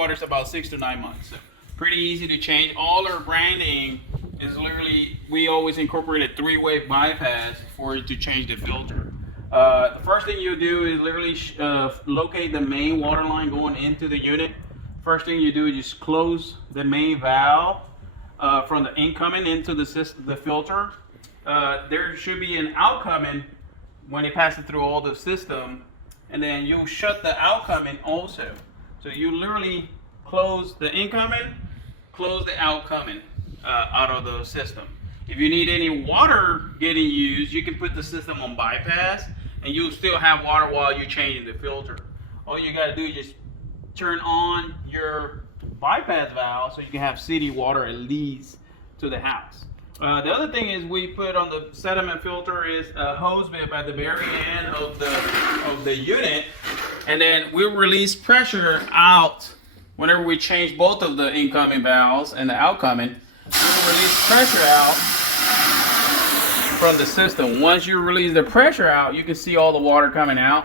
water is about 6 to 9 months. So pretty easy to change. All our branding is literally, we always incorporate a 3-way bypass for it to change the filter. The first thing you do is literally locate the main water line going into the unit. First thing you do is just close the main valve from the incoming into the filter. There should be an outcoming when it passes through all the system, and then you shut the outcoming also. So you literally close the incoming, close the outcoming out of the system. If you need any water getting used, you can put the system on bypass and you'll still have water while you're changing the filter. All you got to do is just turn on your bypass valve so you can have city water at least to the house. The other thing is we put on the sediment filter is a hose bib at the very end of the unit, and then we'll release pressure out whenever we change both of the incoming valves and the outcoming. We'll release pressure out from the system. Once you release the pressure out, you can see all the water coming out.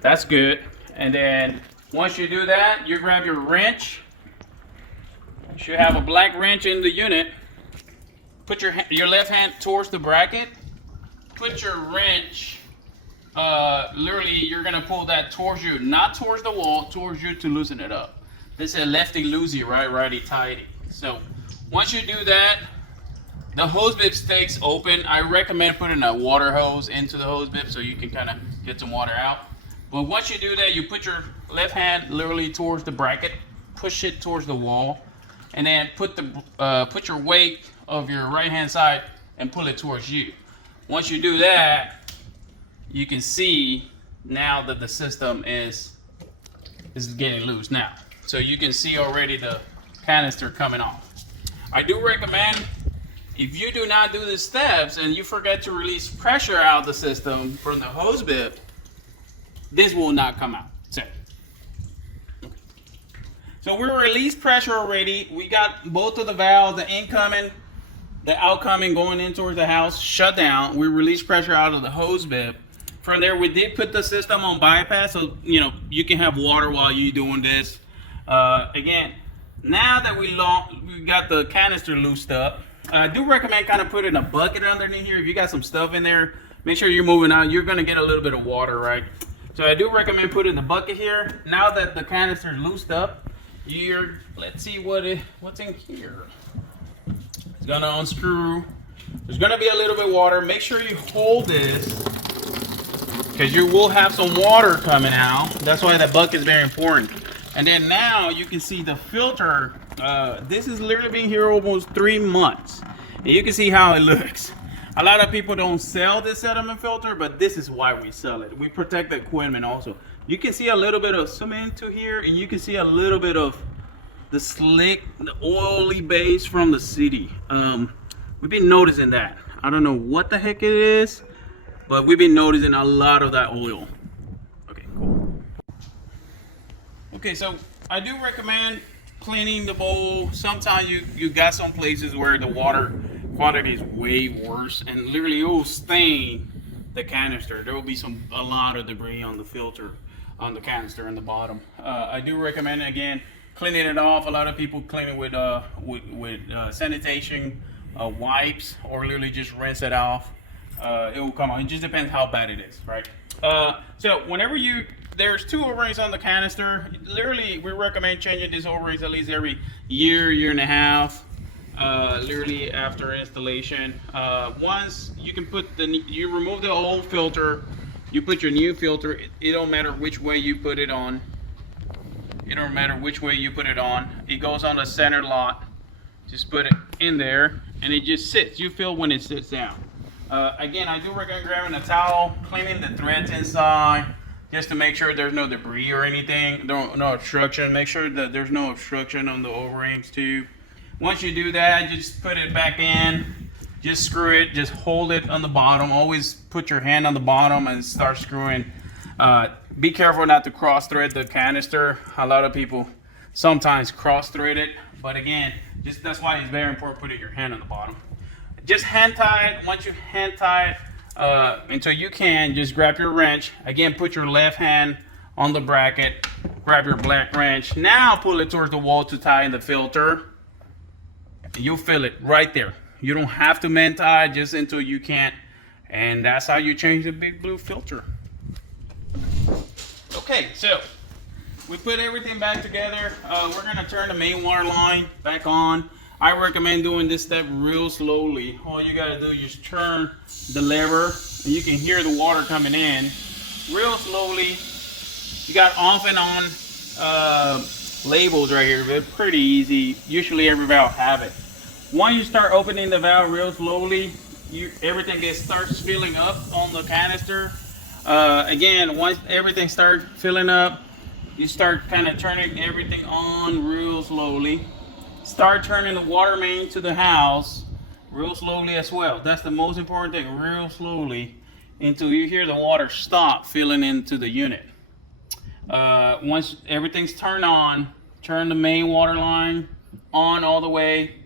That's good. And then once you do that, you grab your wrench. You should have a black wrench in the unit. Put your left hand towards the bracket. Put your wrench, literally you're gonna pull that towards you, not towards the wall, towards you to loosen it up. This is a lefty-loosey, right, righty-tighty. So once you do that, the hose bib stays open. I recommend putting a water hose into the hose bib so you can kind of get some water out. But once you do that, you put your left hand literally towards the bracket, push it towards the wall, and then put your weight of your right hand side and pull it towards you. Once you do that, you can see now that the system is getting loose now. So you can see already the canister coming off. I do recommend, if you do not do the steps and you forget to release pressure out of the system from the hose bib, this will not come out. So we released pressure already. We got both of the valves, the incoming, the outcoming going in towards the house, shut down. We released pressure out of the hose bib. From there, we did put the system on bypass, so you can have water while you're doing this. Again, now that we got the canister loosed up, I do recommend kind of putting a bucket underneath here. If you got some stuff in there, make sure you're moving out. You're gonna get a little bit of water, right? So I do recommend putting the bucket here. Now that the canister is loosed up, let's see what's in here. It's gonna unscrew. There's gonna be a little bit of water. Make sure you hold this because you will have some water coming out. That's why the bucket is very important. And then now you can see the filter. This has literally been here almost 3 months. And you can see how it looks. A lot of people don't sell this sediment filter, but this is why we sell it. We protect the equipment also. You can see a little bit of cement to here, and you can see a little bit of the slick, the oily base from the city. We've been noticing that. I don't know what the heck it is, but we've been noticing a lot of that oil. Okay, cool. Okay, so I do recommend cleaning the bowl. Sometimes you got some places where the water quality is way worse, and literally it will stain the canister. There will be a lot of debris on the filter, on the canister in the bottom. I do recommend, again, cleaning it off. A lot of people clean it with sanitation wipes, or literally just rinse it off. It will come on. It just depends how bad it is, right? So whenever there's 2 O-rings on the canister. Literally, we recommend changing these O-rings at least every year and a half. Literally after installation. Once you can you remove the old filter, you put your new filter. It don't matter which way you put it on. It don't matter which way you put it on. It goes on the center lot. Just put it in there, and it just sits. You feel when it sits down. Again, I do recommend grabbing a towel, cleaning the threads inside, just to make sure there's no debris or anything, no obstruction. Make sure that there's no obstruction on the O-rings too. Once you do that, just put it back in, just screw it, just hold it on the bottom. Always put your hand on the bottom and start screwing. Be careful not to cross thread the canister. A lot of people sometimes cross thread it, but again, that's why it's very important putting your hand on the bottom. Just hand tie it. Once you hand tie it until you can, just grab your wrench. Again, put your left hand on the bracket. Grab your black wrench. Now pull it towards the wall to tighten the filter. You'll feel it right there. You don't have to man tie just until you can't. And that's how you change the big blue filter. Okay, so we put everything back together. We're gonna turn the main water line back on. I recommend doing this step real slowly. All you gotta do is just turn the lever and you can hear the water coming in real slowly. You got off and on labels right here. They're pretty easy. Usually every valve have it. Once you start opening the valve real slowly, everything starts filling up on the canister. Again, once everything starts filling up, you start kind of turning everything on real slowly. Start turning the water main to the house real slowly as well. That's the most important thing, real slowly, until you hear the water stop filling into the unit. Once everything's turned on, turn the main water line on all the way.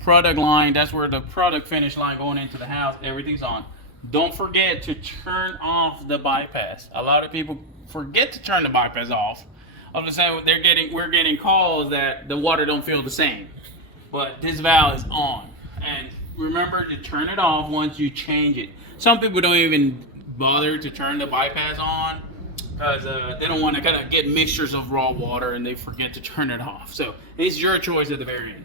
Product line, that's where the product finish line going into the house, everything's on. Don't forget to turn off the bypass. A lot of people forget to turn the bypass off. I'm just saying we're getting calls that the water don't feel the same. But this valve is on. And remember to turn it off once you change it. Some people don't even bother to turn the bypass on because they don't want to kind of get mixtures of raw water and they forget to turn it off. So it's your choice at the very end.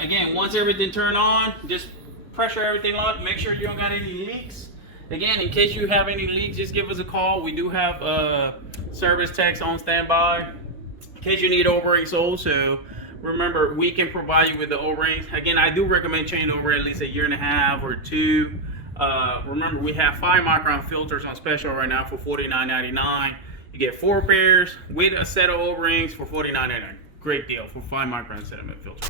Again, once everything turned on, just pressure everything on. Make sure you don't got any leaks. Again, in case you have any leaks, just give us a call. We do have service techs on standby. In case you need O-rings also, remember, we can provide you with the O-rings. Again, I do recommend changing over at least 1.5 years or 2. Remember, we have 5-micron filters on special right now for $49.99. You get 4 pairs with a set of O-rings for $49.99. Great deal for 5-micron sediment filters.